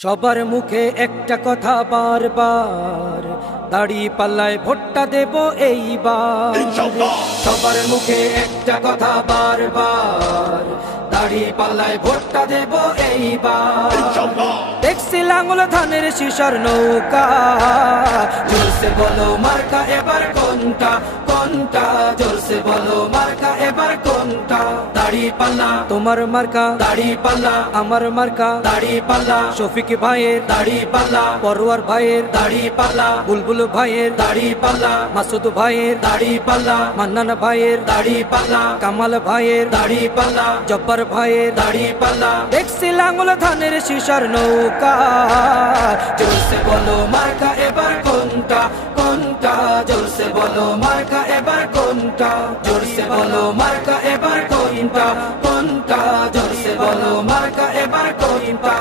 সবার মুখে একটা কথা বারবার, দাড়ি পাল্লায় ভোটটা দেব এইবার। সবার মুখে একটা কথা বারবার, দাড়ি পাল্লায় ভোটটা দেব এইবার। দেখছি লাঙ্গল ধানের শিশার নৌকা, জোরসে বলো মার্কা এবার কোনটা কোনটা, জোরসে বলো মার্কা এবার কোনটা। দাড়ি পাল্লা তোমার মার্কা, দাড়ি পাল্লা আমার মার্কা, দাড়ি পাল্লা শফিক ভাইয়ের দাড়ি পাল্লা, পরোয়ার ভাইয়ের দাড়ি পাল্লা, বুলবুল ভাইয়ের দাড়ি পাল্লা, মাসুদ ভাইয়ের দাড়ি পাল্লা, মান্নান ভাইয়ের দাড়ি পাল্লা, কামাল ভাইয়ের দাড়ি পাল্লা, জব্বার ভাইয়ের দাড়ি পাল্লা। দেখছি লাঙ্গল ধানের শিশার নৌকা, জোরসে বলো মার্কা এবার কোনটা কোনটা, জোরসে বলো মার্কা এবার কোনটা, জোরসে বলো মার্কা এবার কোনটা কোনটা, জোরসে বলো মার্কা এবার কোনটা।